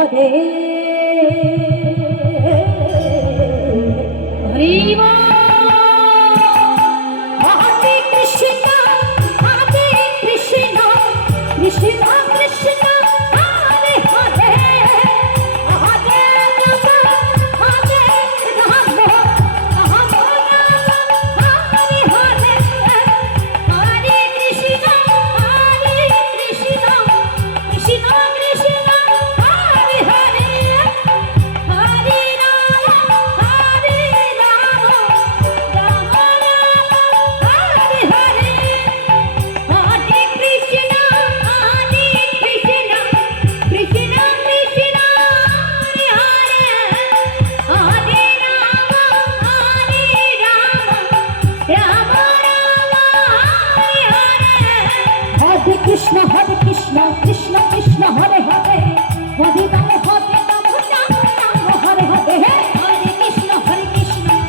Hare Hari ball. Hare Krishna Krishna Krishna Krishna Hare Hare Hare Ram Hare Ram Ram Ram Hare Hare Hare Krishna Krishna Krishna Krishna Hare Hare Hare Ram Ram Ram Hare Hare Hare Krishna Krishna Krishna Hare Hare Hare Ram Ram Ram Hare Hare Hare Krishna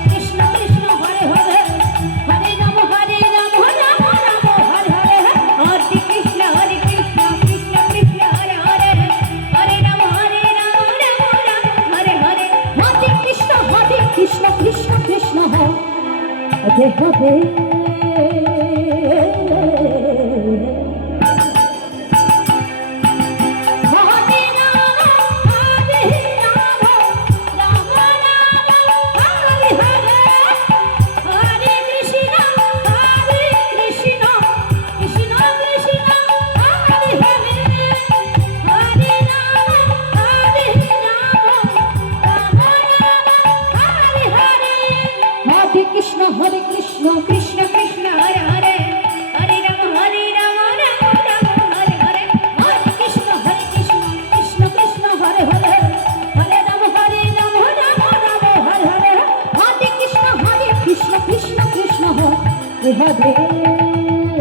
Krishna Krishna Hare Hare Hare Ram Ram Ram Hare Hare Hare Krishna Krishna Krishna Hare Hare Hare Ram Ram Ram Hare Hare Hare Krishna Krishna Krishna Hare Hare Hare Ram Ram Ram Hare Hare Hare Krishna Krishna Krishna Hare Hare Krishna Hare Krishna Krishna Krishna Hare Hare Hare Rama Rama Hare Hare Hare Krishna Krishna Krishna Hare Hare Hare Rama Rama Hare Hare Hare Krishna Krishna Krishna Hare Hare